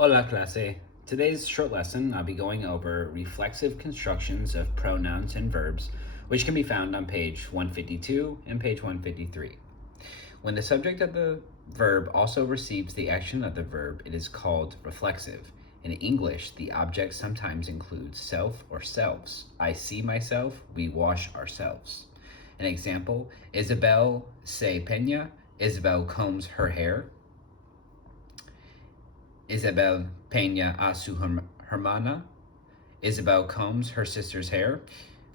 Hola clase. Today's short lesson, I'll be going over reflexive constructions of pronouns and verbs, which can be found on page 152 and page 153. When the subject of the verb also receives the action of the verb, it is called reflexive. In English, the object sometimes includes self or selves. I see myself, we wash ourselves. An example, Isabel se peña, Isabel combs her hair. Isabel peña a su hermana. Isabel combs her sister's hair.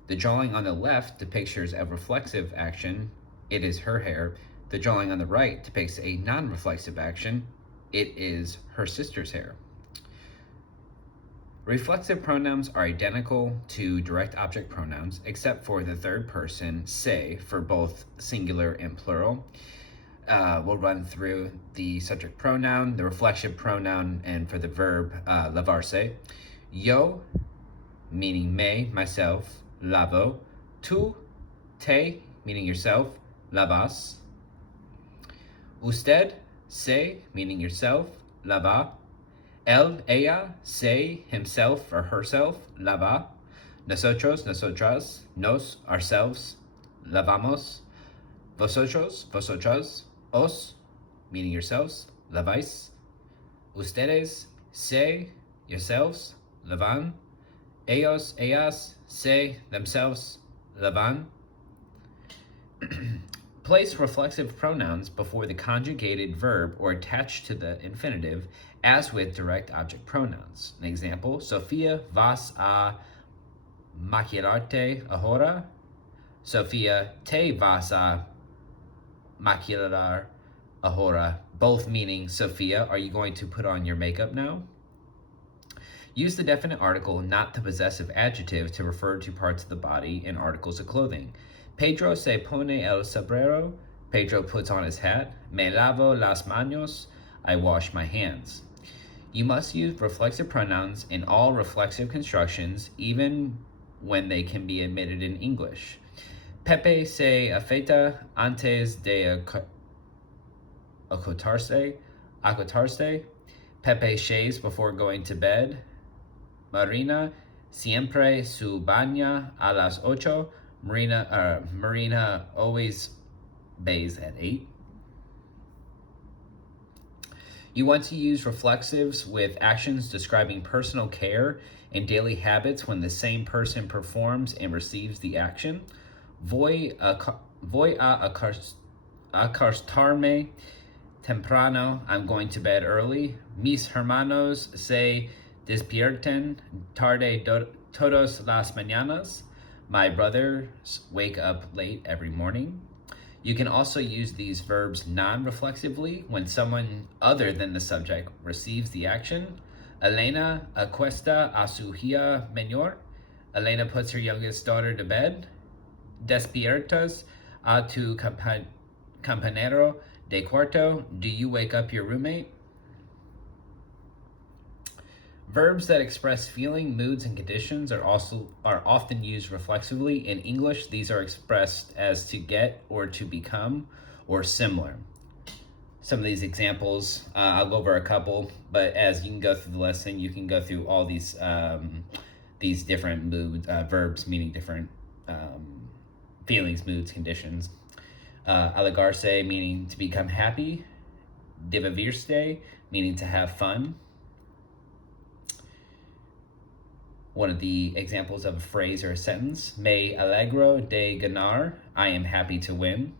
The drawing on the left depicts a reflexive action. It is her hair. The drawing on the right depicts a non-reflexive action. It is her sister's hair. Reflexive pronouns are identical to direct object pronouns, except for the third person, se, for both singular and plural. We'll run through the subject pronoun, the reflexive pronoun, and for the verb, lavarse. Yo, meaning me, myself, lavo. Tu, te, meaning yourself, lavas. Usted, se, meaning yourself, lava. Él, ella, se, himself or herself, lava. Nosotros, nosotras, nos, ourselves, lavamos. Vosotros, vosotras, os, meaning yourselves, laváis. Ustedes, se, yourselves, lavan. Ellos, ellas, se, themselves, lavan. Place reflexive pronouns before the conjugated verb or attached to the infinitive, as with direct object pronouns. An example, Sofía vas a maquillarte ahora. Sofía te vas a maquillar ahora, both meaning, Sophia, are you going to put on your makeup now? Use the definite article, not the possessive adjective, to refer to parts of the body and articles of clothing. Pedro se pone el sombrero. Pedro puts on his hat. Me lavo las manos. I wash my hands. You must use reflexive pronouns in all reflexive constructions, even when they can be omitted in English. Pepe se afeita antes de acotarse. Pepe shaves before going to bed. Marina siempre su baña a las 8. Marina always bathes at 8. You want to use reflexives with actions describing personal care and daily habits when the same person performs and receives the action. Voy a acostarme temprano. I'm going to bed early. Mis hermanos se despierten tarde todas las mañanas. My brothers wake up late every morning. You can also use these verbs non-reflexively when someone other than the subject receives the action. Elena acuesta a su hija menor. Elena puts her youngest daughter to bed. Despiertas a tu compañero de cuarto. Do you wake up your roommate? Verbs that express feeling, moods, and conditions are often used reflexively. In English, these are expressed as to get or to become or similar. Some of these examples, I'll go over a couple, but as you can go through the lesson, you can go through all these different mood verbs meaning different feelings, moods, conditions. Alegrarse meaning to become happy. Divertirse meaning to have fun. One of the examples of a phrase or a sentence, me alegro de ganar, I am happy to win.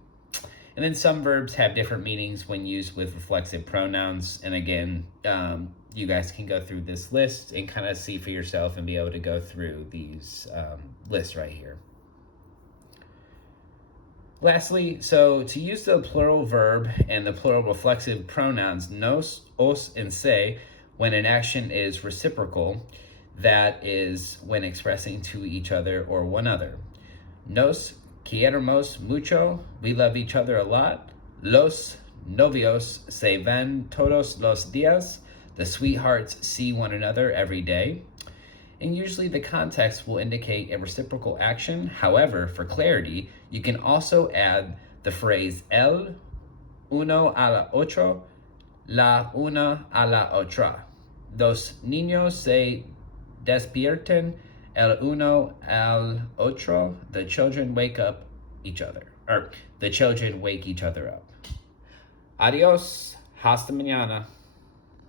And then some verbs have different meanings when used with reflexive pronouns. And again, you guys can go through this list and kind of see for yourself and be able to go through these lists right here. Lastly, so to use the plural verb and the plural reflexive pronouns nos, os, and se when an action is reciprocal, that is when expressing to each other or one other. Nos queremos mucho, we love each other a lot. Los novios se ven todos los días, the sweethearts see one another every day. And usually the context will indicate a reciprocal action. However, for clarity, you can also add the phrase el uno a la otro, la una a la otra. Dos niños se despierten el uno al otro. The children wake up each other. Or the children wake each other up. Adios. Hasta mañana.